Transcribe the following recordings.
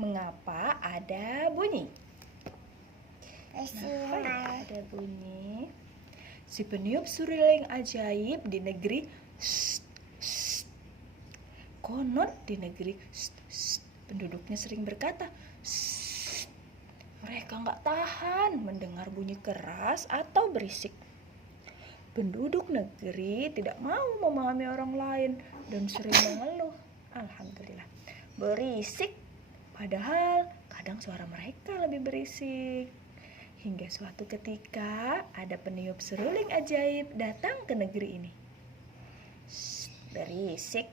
Mengapa ada bunyi? Kenapa ada bunyi? Si peniup seruling ajaib di negeri konon di negeri penduduknya sering berkata mereka nggak tahan mendengar bunyi keras atau berisik. Penduduk negeri tidak mau memahami orang lain dan sering mengeluh. Alhamdulillah, berisik. Padahal kadang suara mereka lebih berisik. Hingga suatu ketika ada peniup seruling ajaib datang ke negeri ini. Berisik.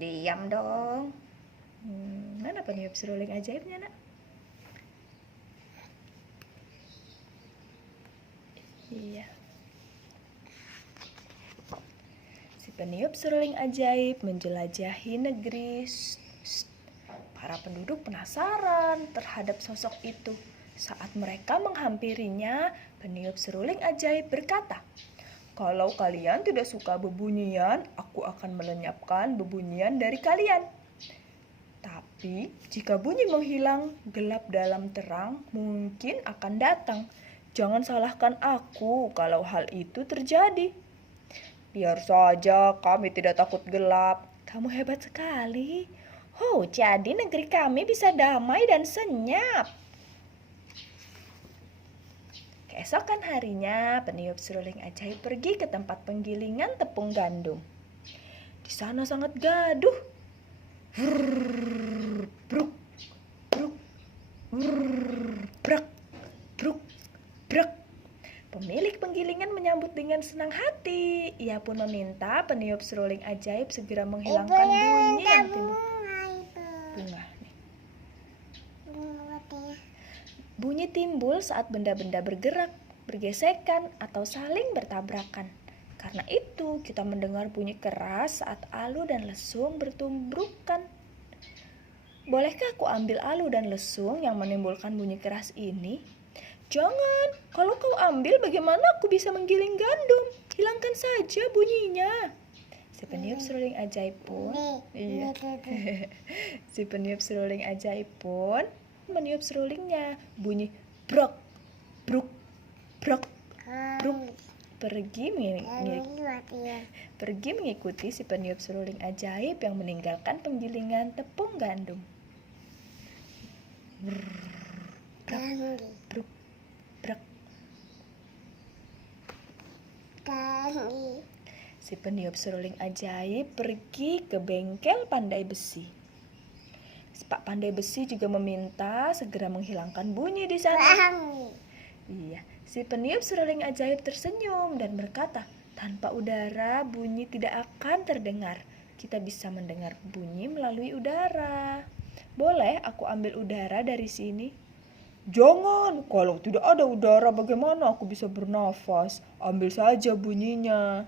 Diam dong. Mana peniup seruling ajaibnya, nak? Iya. Si peniup seruling ajaib menjelajahi negeri. Para penduduk penasaran terhadap sosok itu. Saat mereka menghampirinya, peniup seruling ajaib berkata, "Kalau kalian tidak suka bebunyian, aku akan melenyapkan bebunyian dari kalian. Tapi jika bunyi menghilang, gelap dalam terang mungkin akan datang. Jangan salahkan aku kalau hal itu terjadi." "Biar saja, kami tidak takut gelap." "Kamu hebat sekali. Oh, jadi negeri kami bisa damai dan senyap." Keesokan harinya, peniup seruling ajaib pergi ke tempat penggilingan tepung gandum. Di sana sangat gaduh. Bruk, bruk, brak, bruk, brak. Pemilik penggilingan menyambut dengan senang hati. Ia pun meminta peniup seruling ajaib segera menghilangkan bunyi yang timbul. Bunga. Bunyi timbul saat benda-benda bergerak, bergesekan, atau saling bertabrakan. Karena itu, kita mendengar bunyi keras saat alu dan lesung bertumbrukan. "Bolehkah aku ambil alu dan lesung yang menimbulkan bunyi keras ini?" "Jangan, kalau kau ambil bagaimana aku bisa menggiling gandum? Hilangkan saja bunyinya." Si peniup seruling ajaib pun Si peniup seruling ajaib pun meniup serulingnya. Bunyi brok, bruk, brok, bruk pergi mengikuti si peniup seruling ajaib yang meninggalkan penggilingan tepung gandum. Brok, bruk, brok. Si peniup seruling ajaib pergi ke bengkel pandai besi. Pak pandai besi juga meminta segera menghilangkan bunyi di sana. Iya, si peniup seruling ajaib tersenyum dan berkata, "Tanpa udara, bunyi tidak akan terdengar. Kita bisa mendengar bunyi melalui udara. Boleh aku ambil udara dari sini?" "Jangan, kalau tidak ada udara bagaimana aku bisa bernafas? Ambil saja bunyinya."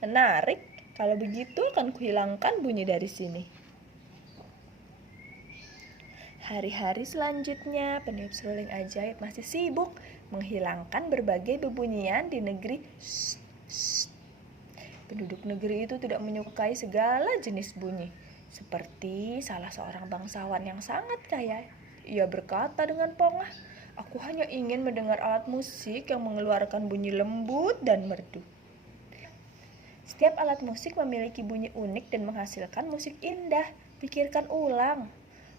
Menarik. Kalau begitu akan kuhilangkan bunyi dari sini. Hari-hari selanjutnya, peniup seruling ajaib masih sibuk menghilangkan berbagai bebunyian di negeri. Penduduk negeri itu tidak menyukai segala jenis bunyi. Seperti salah seorang bangsawan yang sangat kaya. Ia berkata dengan pongah, "Aku hanya ingin mendengar alat musik yang mengeluarkan bunyi lembut dan merdu." Setiap alat musik memiliki bunyi unik dan menghasilkan musik indah. Pikirkan ulang.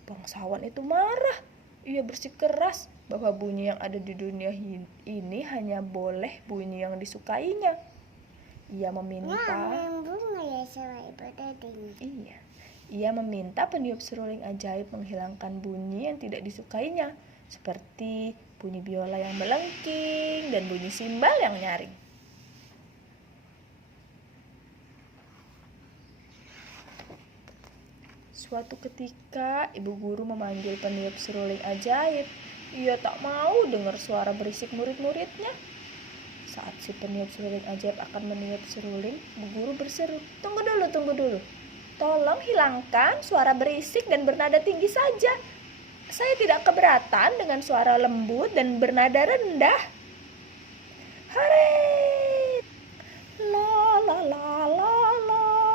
Bangsawan itu marah. Ia bersikeras bahwa bunyi yang ada di dunia ini hanya boleh bunyi yang disukainya. Ia meminta peniup seruling ajaib menghilangkan bunyi yang tidak disukainya, seperti bunyi biola yang melengking dan bunyi simbal yang nyaring. Suatu ketika, ibu guru memanggil peniup seruling ajaib. Ia tak mau dengar suara berisik murid-muridnya. Saat si peniup seruling ajaib akan meniup seruling, ibu guru berseru, Tunggu dulu. Tolong hilangkan suara berisik dan bernada tinggi saja. Saya tidak keberatan dengan suara lembut dan bernada rendah." Hore! La la la la la.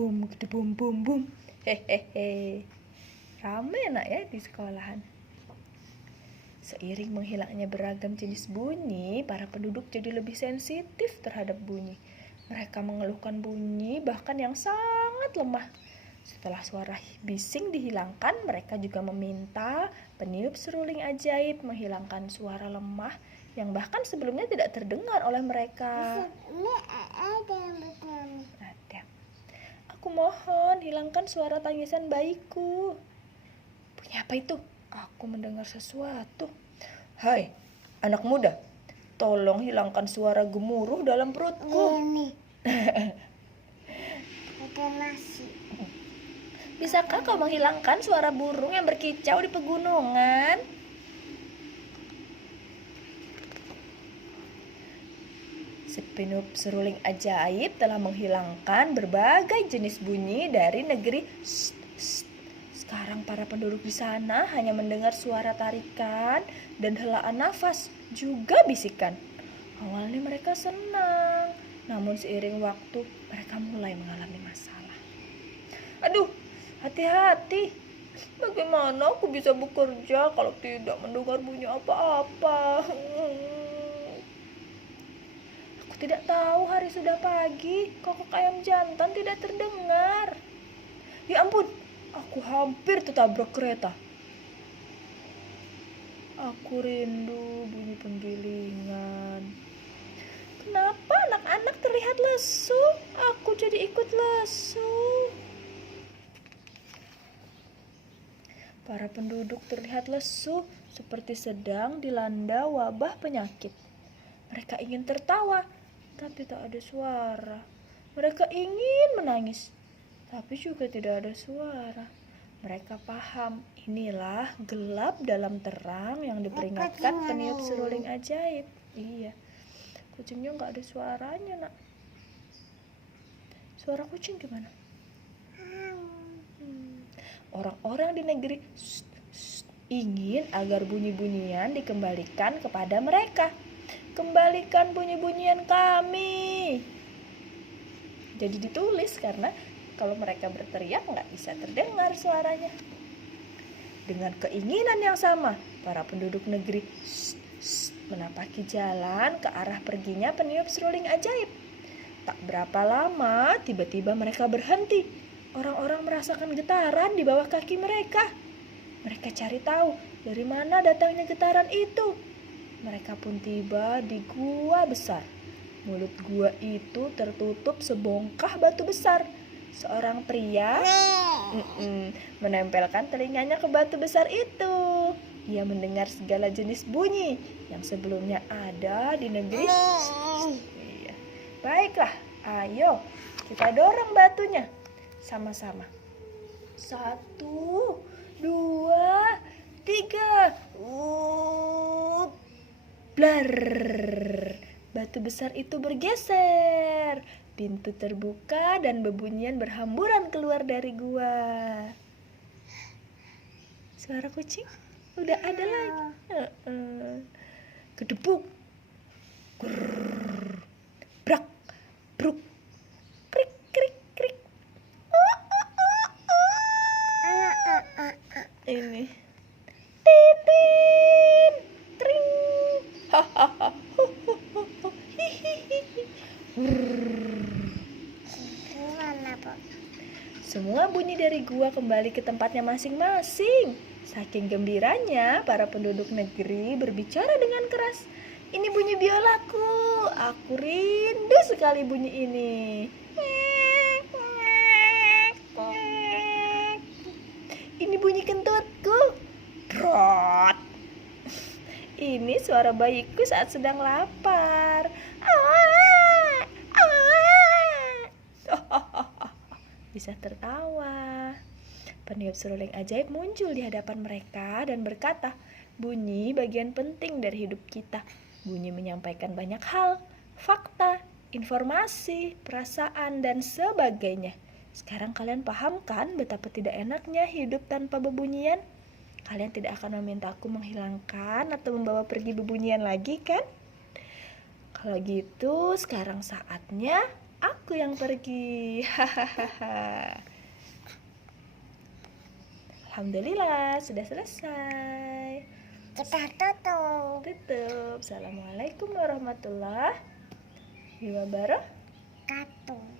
bum bum bum bum. Hehehe. Rame nak ya di sekolahan. Seiring menghilangnya beragam jenis bunyi, para penduduk jadi lebih sensitif terhadap bunyi. Mereka mengeluhkan bunyi bahkan yang sangat lemah. Setelah suara bising dihilangkan, mereka juga meminta peniup seruling ajaib menghilangkan suara lemah yang bahkan sebelumnya tidak terdengar oleh mereka. Ada. Aku mohon hilangkan suara tangisan bayiku. Bunyi apa itu? Aku mendengar sesuatu. Hai, anak muda, tolong hilangkan suara gemuruh dalam perutku. Ini. Ada nasi. Bisakah kau menghilangkan suara burung yang berkicau di pegunungan? Si peniup seruling ajaib telah menghilangkan berbagai jenis bunyi dari negeri. Sekarang para penduduk di sana hanya mendengar suara tarikan dan helaan nafas, juga bisikan. Awalnya mereka senang, namun seiring waktu mereka mulai mengalami masalah. Aduh, hati-hati. Bagaimana aku bisa bekerja kalau tidak mendengar bunyi apa-apa? Aku tidak tahu, hari sudah pagi, kokok ayam jantan tidak terdengar. Ya ampun, aku hampir tertabrak kereta. Aku rindu bunyi penggilingan. Kenapa anak-anak terlihat lesu? Aku jadi ikut lesu. Para penduduk terlihat lesu, seperti sedang dilanda wabah penyakit. Mereka ingin tertawa, tapi tak ada suara. Mereka ingin menangis, tapi juga tidak ada suara. Mereka paham, inilah gelap dalam terang yang diperingatkan peniup seruling ajaib. Iya, kucingnya nggak ada suaranya nak. Suara kucing gimana? Orang-orang di negeri ingin agar bunyi-bunyian dikembalikan kepada mereka. Kembalikan bunyi-bunyian kami. Jadi ditulis karena kalau mereka berteriak nggak bisa terdengar suaranya. Dengan keinginan yang sama, para penduduk negeri menapaki jalan ke arah perginya peniup seruling ajaib. Tak berapa lama, tiba-tiba mereka berhenti. Orang-orang merasakan getaran di bawah kaki mereka. Mereka cari tahu dari mana datangnya getaran itu. Mereka pun tiba di gua besar. Mulut gua itu tertutup sebongkah batu besar. Seorang pria menempelkan telinganya ke batu besar itu. Ia mendengar segala jenis bunyi yang sebelumnya ada di negeri. Iya. Baiklah, ayo kita dorong batunya sama-sama. 1, 2, 3. Blar. Batu besar itu bergeser. Pintu terbuka dan bebunyian berhamburan keluar dari gua. Suara kucing udah ada lagi. Kedebuk. Grrr. Brak. Bruk. Krik krik krik. Ini. Titin. Tring. Hahaha. Semua bunyi dari gua kembali ke tempatnya masing-masing. Saking gembiranya, para penduduk negeri berbicara dengan keras. Ini bunyi biolaku. Aku rindu sekali bunyi ini. Ini bunyi kentutku. Brot. Ini suara bayiku saat sedang lapar. Bisa tertawa. Peniup seruling ajaib muncul di hadapan mereka dan berkata, bunyi bagian penting dari hidup kita. Bunyi menyampaikan banyak hal, fakta, informasi, perasaan, dan sebagainya. Sekarang kalian paham kan betapa tidak enaknya hidup tanpa bebunyian? Kalian tidak akan memintaku menghilangkan atau membawa pergi bebunyian lagi kan? Kalau gitu sekarang saatnya aku yang pergi. Hahaha. Alhamdulillah, sudah selesai. Kita tutup. Tutup. Assalamualaikum warahmatullahi wabarakatuh. Katu.